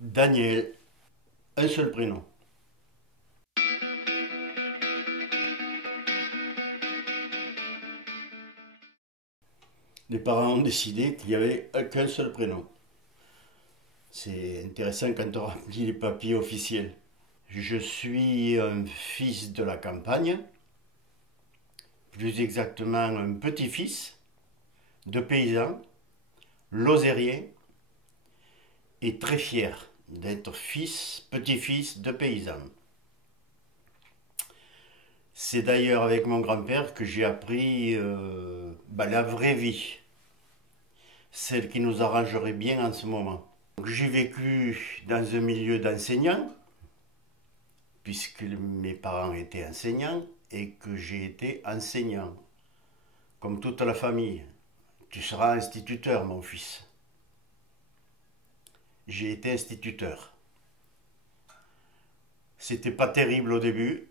Daniel, un seul prénom. Les parents ont décidé qu'il n'y avait qu'un seul prénom. C'est intéressant quand on remplit les papiers officiels. Je suis un fils de la campagne, plus exactement un petit-fils de paysan, lozérien, et très fier d'être petit-fils de paysan. C'est d'ailleurs avec mon grand-père que j'ai appris la vraie vie, celle qui nous arrangerait bien en ce moment. J'ai vécu dans un milieu d'enseignants, puisque mes parents étaient enseignants et que j'ai été enseignant, comme toute la famille. Tu seras instituteur, mon fils. J'ai été instituteur. C'était pas terrible au début,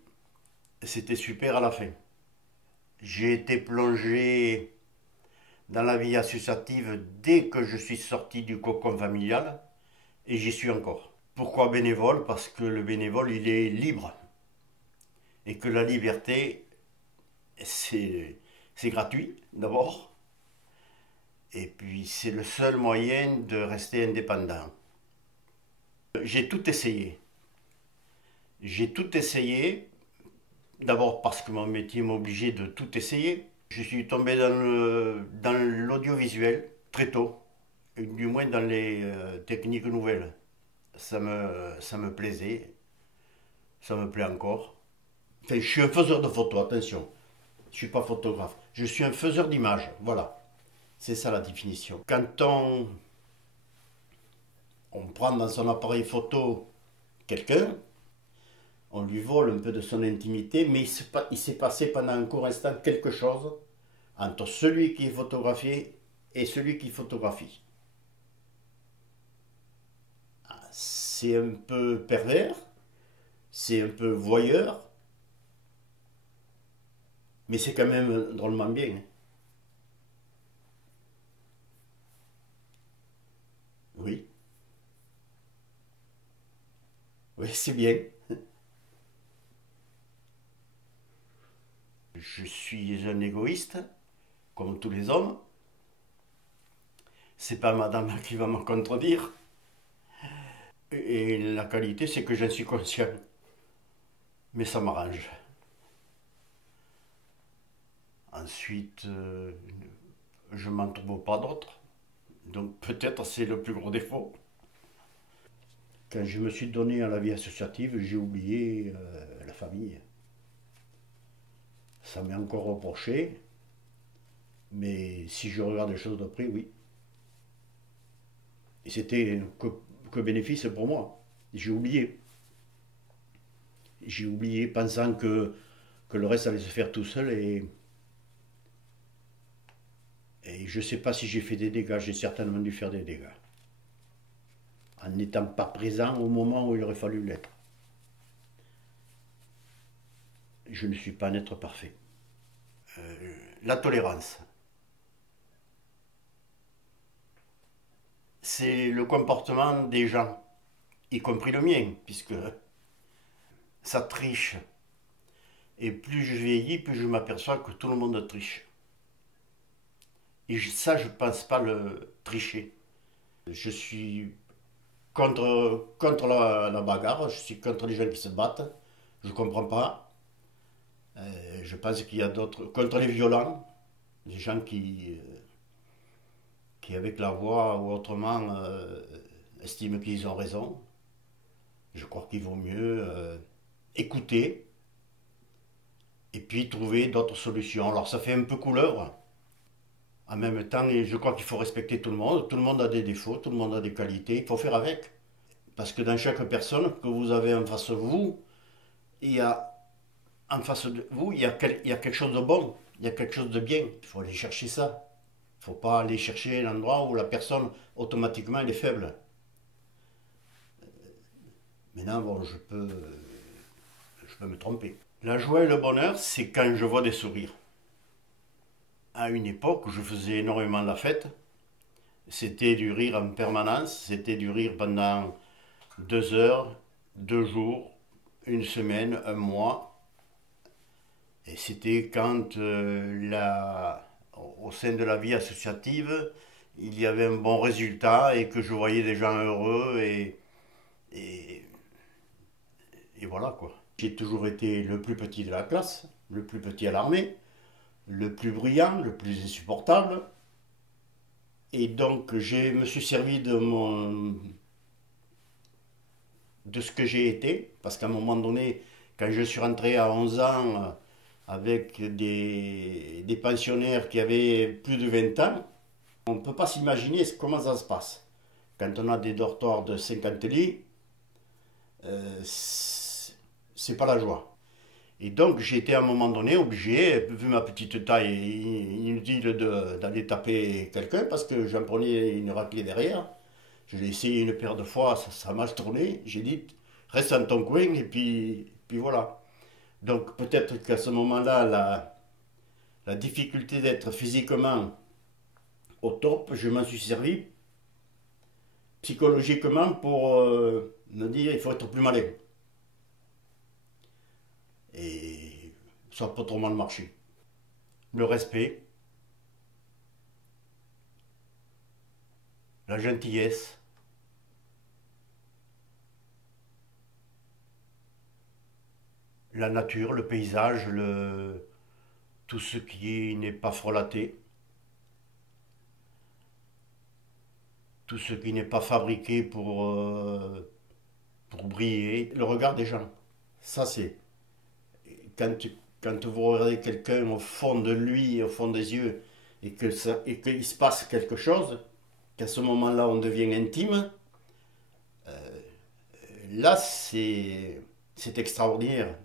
c'était super à la fin. J'ai été plongé dans la vie associative dès que je suis sorti du cocon familial et j'y suis encore. Pourquoi bénévole? Parce que le bénévole, il est libre. Et que la liberté, c'est gratuit d'abord. Et puis c'est le seul moyen de rester indépendant. J'ai tout essayé. J'ai tout essayé, d'abord parce que mon métier m'obligeait de tout essayer. Je suis tombé dans l'audiovisuel très tôt, du moins dans les techniques nouvelles. Ça me plaisait, ça me plaît encore. Enfin, je suis un faiseur de photos, attention. Je ne suis pas photographe. Je suis un faiseur d'images, voilà. C'est ça la définition. Quand on prend dans son appareil photo quelqu'un, on lui vole un peu de son intimité, mais il s'est passé pendant un court instant quelque chose entre celui qui est photographié et celui qui photographie. C'est un peu pervers, c'est un peu voyeur, mais c'est quand même drôlement bien. Oui, oui, c'est bien. Je suis un égoïste, comme tous les hommes. C'est pas madame qui va me contredire. Et la qualité, c'est que j'en suis conscient. Mais ça m'arrange. Ensuite, je m'en trouve pas d'autres. Donc peut-être c'est le plus gros défaut. Quand je me suis donné à la vie associative, j'ai oublié la famille. Ça m'est encore reproché, mais si je regarde les choses de près, oui. Et c'était que bénéfice pour moi. J'ai oublié. J'ai oublié pensant que le reste allait se faire tout seul et je ne sais pas si j'ai fait des dégâts, j'ai certainement dû faire des dégâts. En n'étant pas présent au moment où il aurait fallu l'être. Je ne suis pas un être parfait. La tolérance. C'est le comportement des gens, y compris le mien, puisque ça triche. Et plus je vieillis, plus je m'aperçois que tout le monde triche. Et ça, je ne pense pas le tricher. Je suis contre la bagarre, je suis contre les gens qui se battent. Je ne comprends pas. Je pense qu'il y a d'autres. Contre les violents, les gens qui avec la voix ou autrement, estiment qu'ils ont raison. Je crois qu'il vaut mieux écouter et puis trouver d'autres solutions. Alors ça fait un peu couleuvre. En même temps, je crois qu'il faut respecter tout le monde. Tout le monde a des défauts, tout le monde a des qualités. Il faut faire avec. Parce que dans chaque personne que vous avez en face de vous, il y a en face de vous, il y a quelque chose de bon, il y a quelque chose de bien. Il faut aller chercher ça. Il ne faut pas aller chercher un endroit où la personne, automatiquement, elle est faible. Maintenant, bon, je peux me tromper. La joie et le bonheur, c'est quand je vois des sourires. À une époque où je faisais énormément la fête, c'était du rire en permanence, c'était du rire pendant 2 heures, 2 jours, une semaine, un mois. Et c'était quand au sein de la vie associative, il y avait un bon résultat et que je voyais des gens heureux et, et voilà quoi. J'ai toujours été le plus petit de la classe, le plus petit à l'armée, le plus bruyant, le plus insupportable. Et donc je me suis servi de ce que j'ai été, parce qu'à un moment donné, quand je suis rentré à 11 ans avec des pensionnaires qui avaient plus de 20 ans, on ne peut pas s'imaginer comment ça se passe. Quand on a des dortoirs de 50 lits, c'est pas la joie. Et donc j'étais à un moment donné obligé, vu ma petite taille, inutile d'aller taper quelqu'un parce que j'en prenais une raclée derrière. Je l'ai essayé une paire de fois, ça a mal tourné. J'ai dit, reste dans ton coin et puis voilà. Donc peut-être qu'à ce moment-là, la difficulté d'être physiquement au top, je m'en suis servi psychologiquement pour me dire il faut être plus malin. Et ça n'a pas trop mal marché. Le respect, la gentillesse, la nature, le paysage, tout ce qui n'est pas frelaté, tout ce qui n'est pas fabriqué pour briller, le regard des gens. Ça c'est quand, quand vous regardez quelqu'un au fond de lui, au fond des yeux, et qu'il se passe quelque chose, qu'à ce moment-là on devient intime, là c'est extraordinaire.